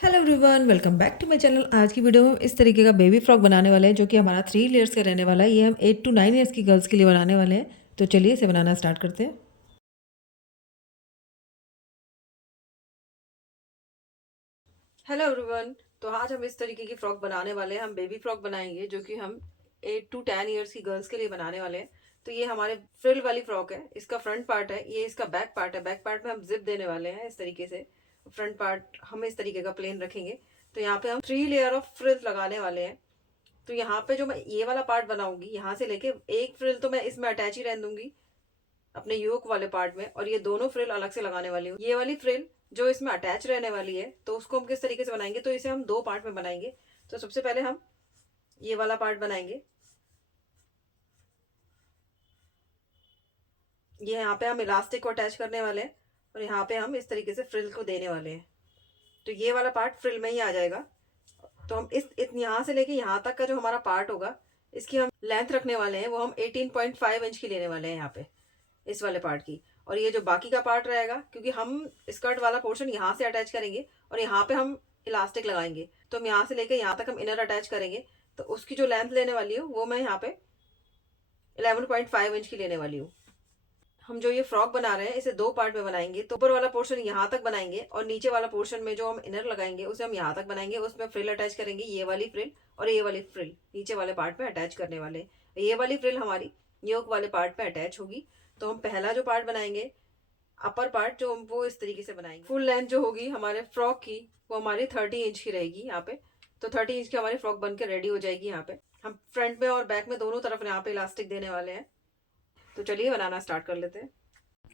Hello everyone, welcome back to my channel. आज की video में हम इस तरीके का बेबी फ्रॉक बनाने वाले हैं जो कि हमारा 3 लेयर्स का रहने वाला है। ये हम 8 to 9 ईयर्स की गर्ल्स के लिए बनाने वाले हैं। तो चलिए इसे बनाना स्टार्ट करते हैं। हेलो एवरीवन, तो आज हम इस तरीके की फ्रॉक बनाने वाले हैं। हम बेबी फ्रॉक बनाएंगे जो कि हम 8 to 10 ईयर्स की गर्ल्स के लिए बनाने वाले हैं। तो ये हमारे फ्रिल वाली फ्रॉक है। इसका फ्रंट पार्ट है, ये इसका बैक पार्ट है। बैक पार्ट में हम जिप देने वाले हैं इस तरीके से। फ्रंट पार्ट हम इस तरीके का प्लेन रखेंगे। तो यहाँ पे हम 3 लेयर ऑफ फ्रिल लगाने वाले हैं। तो यहाँ पे जो मैं ये वाला पार्ट बनाऊंगी, यहाँ से लेके एक फ्रिल तो मैं इसमें अटैच ही रहने दूंगी अपने योक वाले पार्ट में, और ये दोनों फ्रिल अलग से लगाने वाली हूँ। ये वाली फ्रिल जो इसमें अटैच रहने वाली है, तो उसको हम किस तरीके से बनाएंगे, तो इसे हम 2 पार्ट में बनाएंगे। तो सबसे पहले हम ये वाला पार्ट बनाएंगे। ये यहाँ पे हम इलास्टिक को अटैच करने वाले हैं और यहाँ पे हम इस तरीके से फ्रिल को देने वाले हैं। तो ये वाला पार्ट फ्रिल में ही आ जाएगा। तो हम इस यहाँ से लेके यहाँ तक का जो हमारा पार्ट होगा, इसकी हम लेंथ रखने वाले हैं, वो हम 18.5 इंच की लेने वाले हैं यहाँ पे, इस वाले पार्ट की। और ये जो बाकी का पार्ट रहेगा, क्योंकि हम स्कर्ट वाला पोर्शन यहाँ से अटैच करेंगे और यहाँ पे हम इलास्टिक लगाएंगे, तो हम यहाँ से लेकर यहाँ तक हम इनर अटैच करेंगे। तो उसकी जो लेंथ लेने वाली हूँ वो मैं यहाँ पे 11.5 इंच की लेने वाली हूँ। हम जो ये फ्रॉक बना रहे हैं इसे 2 पार्ट में बनाएंगे। तो ऊपर वाला पोर्शन यहाँ तक बनाएंगे और नीचे वाला पोर्शन में जो हम इनर लगाएंगे उसे हम यहाँ तक बनाएंगे। उसमें फ्रिल अटैच करेंगे, ये वाली फ्रिल और ये वाली फ्रिल नीचे वाले पार्ट में अटैच करने वाले। ये वाली फ्रिल हमारी योक वाले पार्ट में अटैच होगी। तो हम पहला जो पार्ट बनाएंगे, अपर पार्ट जो हम वो इस तरीके से बनाएंगे। फुल लेंथ जो होगी हमारे फ्रॉक की वो हमारी 30 इंच की रहेगी यहाँ पे। तो 30 इंच की हमारी फ्रॉक बनकर रेडी हो जाएगी। यहाँ पे हम फ्रंट में और बैक में दोनों तरफ यहाँ पे इलास्टिक देने वाले हैं। तो चलिए बनाना स्टार्ट कर लेते हैं।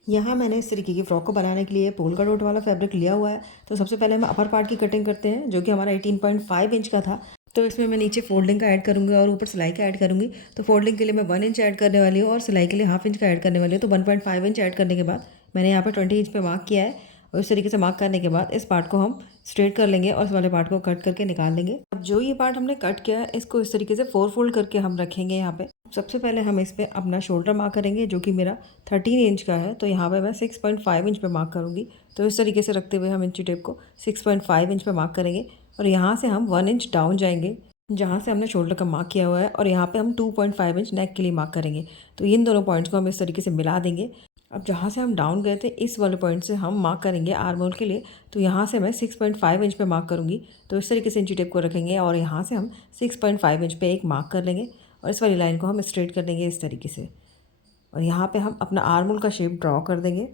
यहाँ मैंने इस तरीके की फ्रॉक को बनाने के लिए पोल का डॉट वाला फैब्रिक लिया हुआ है। तो सबसे पहले हम अपर पार्ट की कटिंग करते हैं जो कि हमारा 18.5 इंच का था। तो इसमें मैं नीचे फोल्डिंग का ऐड करूँगी और ऊपर सिलाई का ऐड करूँगी। तो फोल्डिंग के लिए मैं 1 इंच ऐड करने वाली हूँ और सिलाई के लिए 1/2 इंच का ऐड करने वाली हूँ। तो 1.5 इंच ऐड करने के बाद मैंने यहाँ पर 20 इंच पे मार्क किया है। और इस तरीके से मार्क करने के बाद इस पार्ट को हम स्ट्रेट कर लेंगे और इस वाले पार्ट को कट करके निकाल लेंगे। अब जो ये पार्ट हमने कट किया है इसको इस तरीके से 4 फोल्ड करके हम रखेंगे यहाँ पे। सबसे पहले हम इस पर अपना शोल्डर मार्क करेंगे जो कि मेरा 13 इंच का है। तो यहाँ पे मैं 6.5 इंच पे मार्क करूँगी। तो इस तरीके से रखते हुए हम इंची टेप को 6.5 इंच पे मार्क करेंगे और यहाँ से हम 1 इंच डाउन जाएंगे जहाँ से हमने शोल्डर का मार्क किया हुआ है, और यहाँ पे हम 2.5 इंच नेक के लिए मार्क करेंगे। तो इन दोनों पॉइंट्स को हम इस तरीके से मिला देंगे। अब जहाँ से हम डाउन गए थे इस वाले पॉइंट से हम मार्क करेंगे आर्म होल के लिए। तो यहाँ से मैं 6.5 इंच पे मार्क करूँगी। तो इस तरीके से इंची टेप को रखेंगे और यहाँ से हम 6.5 इंच पे एक मार्क कर लेंगे और इस वाली लाइन को हम स्ट्रेट कर देंगे इस तरीके से। और यहाँ पे हम अपना आर्म होल का शेप ड्रॉ कर देंगे।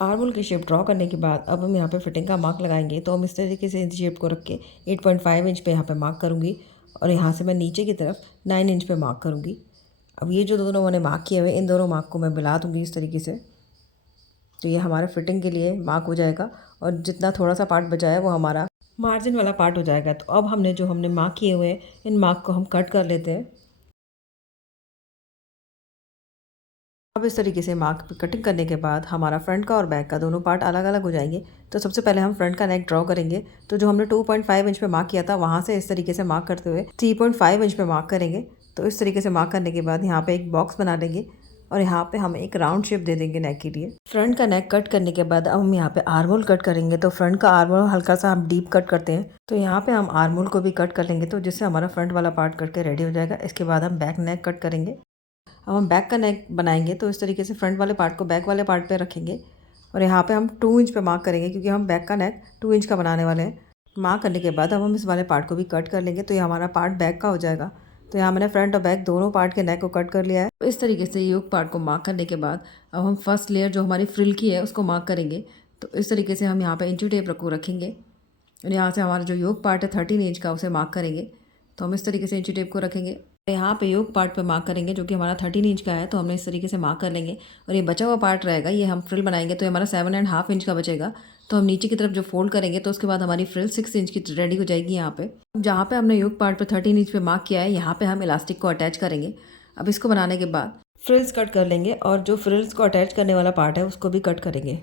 आर्म होल की शेप ड्रॉ करने के बाद अब हम यहाँ पे फिटिंग का मार्क लगाएंगे। तो हम इस तरीके से इस शेप को रख के 8.5 इंच पे यहाँ पे मार्क करूँगी और यहाँ से मैं नीचे की तरफ 9 इंच पे मार्क करूँगी। अब ये जो दोनों मैंने मार्क किए हुए इन दोनों मार्क को मैं मिला दूँगी इस तरीके से। तो ये हमारे फिटिंग के लिए मार्क हो जाएगा और जितना थोड़ा सा पार्ट बचा है वो हमारा मार्जिन वाला पार्ट हो जाएगा। तो अब हमने मार्क किए हुए हैं इन मार्क को हम कट कर लेते हैं। अब इस तरीके से मार्क पे कटिंग करने के बाद हमारा फ्रंट का और बैक का दोनों पार्ट अलग अलग हो जाएंगे। तो सबसे पहले हम फ्रंट का नेक ड्रॉ करेंगे। तो जो हमने 2.5 इंच पे मार्क किया था वहाँ से इस तरीके से मार्क करते हुए 3.5 इंच पे मार्क करेंगे। तो इस तरीके से मार्क करने के बाद यहाँ पे एक बॉक्स बना लेंगे और यहाँ पे हम एक राउंड शेप दे देंगे नेक के लिए। फ्रंट का नेक कट करने के बाद अब हम यहाँ पे आर्म होल कट करेंगे। तो फ्रंट का आर्म होल हल्का सा हम डीप कट करते हैं। तो यहाँ पे हम आर्म होल को भी कट कर लेंगे, तो जिससे हमारा फ्रंट वाला पार्ट कट के रेडी हो जाएगा। इसके बाद हम बैक नेक कट करेंगे। अब हम बैक का नेक बनाएंगे। तो इस तरीके से फ्रंट वाले पार्ट को बैक वाले पार्ट पे रखेंगे और यहाँ पे हम 2 इंच पे मार्क करेंगे क्योंकि हम बैक का नेक 2 इंच का बनाने वाले हैं। मार्क करने के बाद अब हम इस वाले पार्ट को भी कट कर लेंगे। तो ये हमारा पार्ट बैक का हो जाएगा। तो यहाँ मैंने फ्रंट और बैक दोनों पार्ट के नेक को कट कर लिया है। तो इस तरीके से योक पार्ट को मार्क करने के बाद अब हम फर्स्ट लेयर जो हमारी फ्रिल की है उसको मार्क करेंगे। तो इस तरीके से हम यहाँ पर इंची टेप रखेंगे और यहाँ से हमारा जो योक पार्ट है 13 इंच का उसे मार्क करेंगे। तो हम इस तरीके से इंची टेप को रखेंगे। यहाँ पे योक पार्ट पे मार्क करेंगे जो कि हमारा 13 इंच का है। तो हमने इस तरीके से मार्क कर लेंगे और ये बचा हुआ पार्ट रहेगा, ये हम फ्रिल बनाएंगे। तो ये हमारा 7.5 इंच का बचेगा। तो हम नीचे की तरफ जो फोल्ड करेंगे तो उसके बाद हमारी फ्रिल 6 इंच की रेडी हो जाएगी। यहाँ पे जहाँ पे हमने योक पार्ट पे 13 इंच पे मार्क किया है यहाँ पे हम इलास्टिक को अटैच करेंगे। अब इसको बनाने के बाद फ्रिल्स कट कर लेंगे और जो फ्रिल्स को अटैच करने वाला पार्ट है उसको भी कट करेंगे।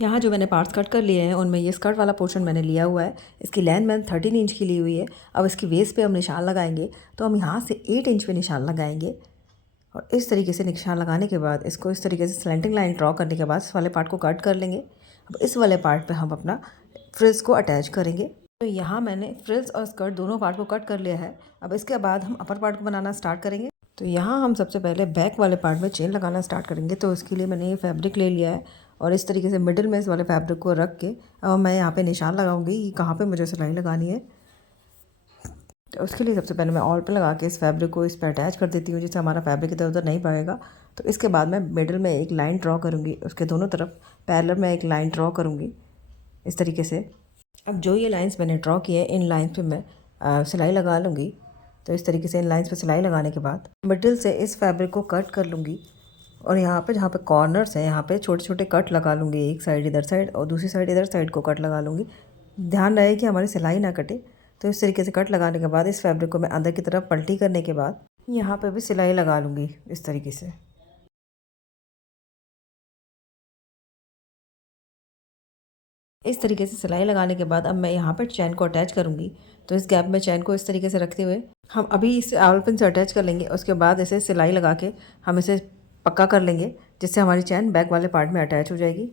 यहाँ जो मैंने पार्ट्स कट कर लिए हैं उनमें ये स्कर्ट वाला पोर्शन मैंने लिया हुआ है। इसकी लेंथ मैंने 13 इंच की ली हुई है। अब इसकी वेस्ट पे हम निशान लगाएंगे, तो हम यहाँ से 8 इंच पे निशान लगाएंगे और इस तरीके से निशान लगाने के बाद इसको इस तरीके से स्लैंटिंग लाइन ड्रॉ करने के बाद इस वाले पार्ट को कट कर लेंगे। अब इस वाले पार्ट पे हम अपना फ्रिल्स को अटैच करेंगे। तो यहाँ मैंने फ्रिल्स और स्कर्ट दोनों पार्ट को कट कर लिया है। अब इसके बाद हम अपर पार्ट को बनाना स्टार्ट करेंगे। तो यहाँ हम सबसे पहले बैक वाले पार्ट में चेन लगाना स्टार्ट करेंगे। तो इसके लिए मैंने ये फैब्रिक ले लिया है और इस तरीके से मिडिल में इस वाले फैब्रिक को रख के अब मैं यहाँ पे निशान लगाऊंगी कि कहाँ पे मुझे सिलाई लगानी है। तो उसके लिए सबसे पहले मैं ऑल पे लगा के इस फैब्रिक को इस पर अटैच कर देती हूँ, जिससे हमारा फैब्रिक इधर उधर नहीं पाएगा। तो इसके बाद मैं मिडिल में एक लाइन ड्रॉ करूँगी, उसके दोनों तरफ पैरेलल में एक लाइन ड्रॉ करूँगी इस तरीके से। अब जो ये लाइंस मैंने ड्रॉ किए हैं इन लाइंस पे मैं सिलाई लगा लूँगी। तो इस तरीके से इन लाइंस पे सिलाई लगाने के बाद मिडिल से इस फैब्रिक को कट कर लूँगी और यहाँ पे जहाँ पे कॉर्नर्स हैं यहाँ पे छोटे छोटे कट लगा लूँगी, एक साइड इधर साइड और दूसरी साइड इधर साइड को कट लगा लूँगी। ध्यान रहे कि हमारी सिलाई ना कटे। तो इस तरीके से कट लगाने के बाद इस फैब्रिक को मैं अंदर की तरफ पलटी करने के बाद यहाँ पे भी सिलाई लगा लूँगी इस तरीके से। इस तरीके से सिलाई लगाने के बाद अब मैं यहाँ पर चैन को अटैच करूँगी। तो इस गैप में चैन को इस तरीके से रखते हुए हम अभी इस आउल पिन से अटैच कर लेंगे। उसके बाद इसे सिलाई लगा के हम इसे पक्का कर लेंगे, जिससे हमारी चैन बैक वाले पार्ट में अटैच हो जाएगी।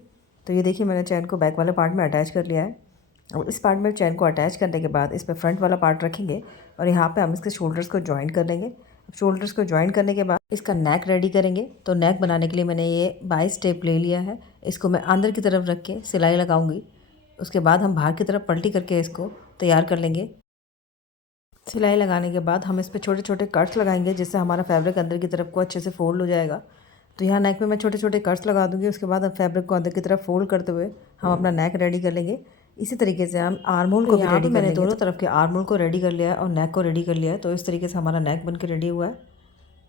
तो ये देखिए मैंने चैन को बैक वाले पार्ट में अटैच कर लिया है। और इस पार्ट में चैन को अटैच करने के बाद इस पर फ्रंट वाला पार्ट रखेंगे और यहाँ पे हम इसके शोल्डर्स को ज्वाइन कर लेंगे। शोल्डर्स को ज्वाइन करने के बाद इसका नेक रेडी करेंगे। तो नेक बनाने के लिए मैंने ये 22 टेप ले लिया है। इसको मैं अंदर की तरफ रख के सिलाई लगाऊंगी। उसके बाद हम बाहर की तरफ पलटी करके इसको तैयार कर लेंगे। सिलाई लगाने के बाद हम इस पर छोटे छोटे कट्स लगाएंगे, जिससे हमारा फैब्रिक अंदर की तरफ को अच्छे से फोल्ड हो जाएगा। तो यहाँ नेक में मैं छोटे छोटे कट्स लगा दूँगी। उसके बाद हम फैब्रिक को अंदर की तरफ फोल्ड करते हुए हम अपना नेक रेडी कर लेंगे। इसी तरीके से हम आर्मोल को भी रेडी कर लेंगे। मैंने दोनों तरफ के आर्मोल को रेडी कर लिया है और नेक को रेडी कर लिया है। तो इस तरीके से हमारा नेक बन के रेडी हुआ है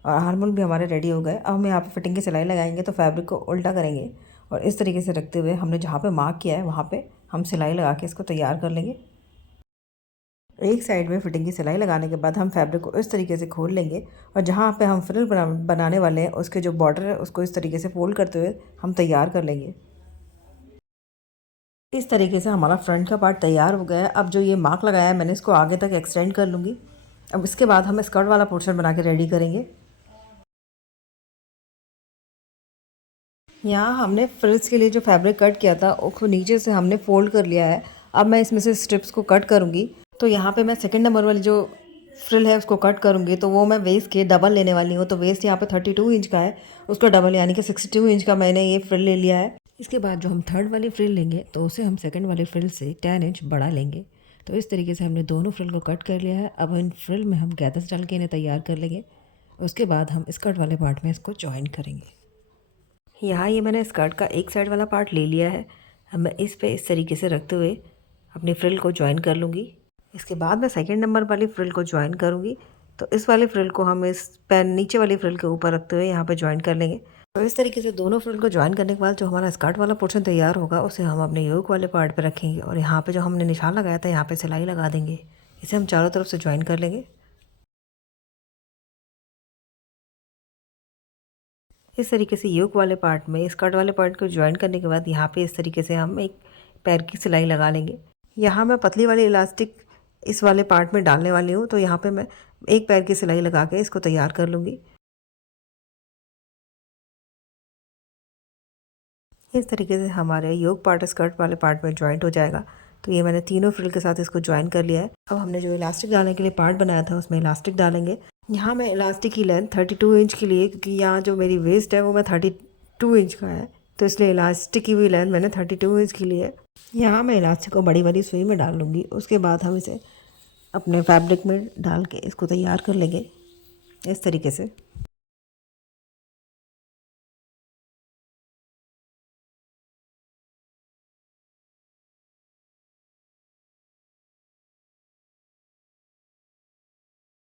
और आर्मोल भी हमारे रेडी हो गए। अब हम यहाँ पे फिटिंग की सिलाई लगाएंगे। तो फैब्रिक को उल्टा करेंगे और इस तरीके से रखते हुए हमने जहाँ पे मार्क किया है वहाँ पे हम सिलाई लगा के इसको तैयार कर लेंगे। एक साइड में फिटिंग की सिलाई लगाने के बाद हम फैब्रिक को इस तरीके से खोल लेंगे और जहाँ पे हम फ्रिल बनाने वाले हैं उसके जो बॉर्डर है उसको इस तरीके से फोल्ड करते हुए हम तैयार कर लेंगे। इस तरीके से हमारा फ्रंट का पार्ट तैयार हो गया है। अब जो ये मार्क लगाया है मैंने इसको आगे तक एक्सटेंड कर लूँगी। अब इसके बाद हम स्कर्ट वाला पोर्शन बना के रेडी करेंगे। यहाँ हमने फ्रिल्स के लिए जो फैब्रिक कट किया था उसको नीचे से हमने फोल्ड कर लिया है। अब मैं इसमें से स्ट्रिप्स को कट करूँगी। तो यहाँ पे मैं सेकंड नंबर वाली जो फ्रिल है उसको कट करूँगी। तो वो मैं वेस्ट के डबल लेने वाली हूँ। तो वेस्ट यहाँ पे 32 इंच का है, उसका डबल यानी कि 62 इंच का मैंने ये फ्रिल ले लिया है। इसके बाद जो हम थर्ड वाली फ्रिल लेंगे तो उसे हम सेकंड वाली फ्रिल से 10 इंच बड़ा लेंगे। तो इस तरीके से हमने दोनों फ्रिल को कट कर लिया है। अब इन फ्रिल में हम गैदर्स डाल के इन्हें तैयार कर लेंगे। उसके बाद हम स्कर्ट वाले पार्ट में इसको ज्वाइन करेंगे। यहाँ ये मैंने स्कर्ट का एक साइड वाला पार्ट ले लिया है। अब मैं इस पे इस तरीके से रखते हुए अपनी फ्रिल को ज्वाइन कर लूँगी। इसके बाद मैं सेकंड नंबर वाली फ्रिल को ज्वाइन करूँगी। तो इस वाली फ्रिल को हम इस पैन नीचे वाली फ्रिल के ऊपर रखते हुए यहाँ पे ज्वाइन कर लेंगे। तो इस तरीके से दोनों फ्रिल को ज्वाइन करने के बाद जो हमारा स्कर्ट वाला पोर्शन तैयार होगा उसे हम अपने योक वाले पार्ट पर रखेंगे और यहाँ पर जो हमने निशान लगाया था यहाँ पर सिलाई लगा देंगे। इसे हम चारों तरफ से ज्वाइन कर लेंगे। इस तरीके से योक वाले पार्ट में स्कर्ट वाले पार्ट को ज्वाइन करने के बाद यहाँ पे इस तरीके से हम एक पैर की सिलाई लगा लेंगे। यहाँ मैं पतली वाली इलास्टिक इस वाले पार्ट में डालने वाली हूँ। तो यहाँ पे मैं एक पैर की सिलाई लगा के इसको तैयार कर लूँगी। इस तरीके से हमारे योक पार्ट स्कर्ट वाले पार्ट में ज्वाइंट हो जाएगा। तो ये मैंने तीनों फ्रिल के साथ इसको ज्वाइन कर लिया है। अब हमने जो इलास्टिक डालने के लिए पार्ट बनाया था उसमें इलास्टिक डालेंगे। यहाँ मैं इलास्टिक की लेंथ 32 इंच की लिए, क्योंकि यहाँ जो मेरी वेस्ट है वो मैं 32 इंच का है। तो इसलिए इलास्टिक की हुई लेंथ मैंने 32 इंच की ली है। यहाँ मैं इलास्टिक को बड़ी वाली सुई में डाल लूँगी। उसके बाद हम इसे अपने फैब्रिक में डाल के इसको तैयार कर लेंगे इस तरीके से।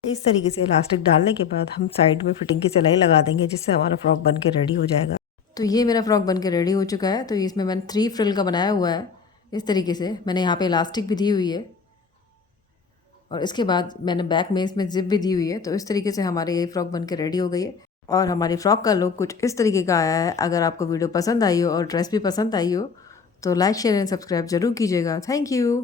इस तरीके से इलास्टिक डालने के बाद हम साइड में फिटिंग की सिलाई लगा देंगे, जिससे हमारा फ्रॉक बन के रेडी हो जाएगा। तो ये मेरा फ्रॉक बन के रेडी हो चुका है। तो इसमें मैंने 3 फ्रिल का बनाया हुआ है। इस तरीके से मैंने यहाँ पे इलास्टिक भी दी हुई है और इसके बाद मैंने बैक में इसमें जिप भी दी हुई है। तो इस तरीके से हमारे ये फ्रॉक बन के रेडी हो गई है और हमारी फ्रॉक का लुक कुछ इस तरीके का आया है। अगर आपको वीडियो पसंद आई हो और ड्रेस भी पसंद आई हो तो लाइक शेयर एंड सब्सक्राइब जरूर कीजिएगा। Thank you.